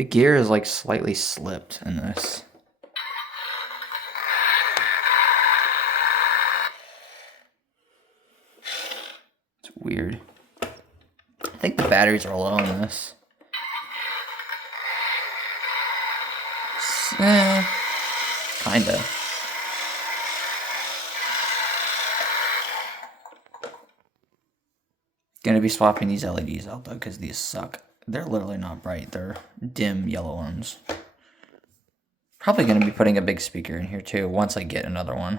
The gear is like slightly slipped in this. It's weird. I think the batteries are low on this. Kinda. Gonna be swapping these LEDs out though, because these suck. They're literally not bright. They're dim yellow ones. Probably gonna be putting a big speaker in here too once I get another one.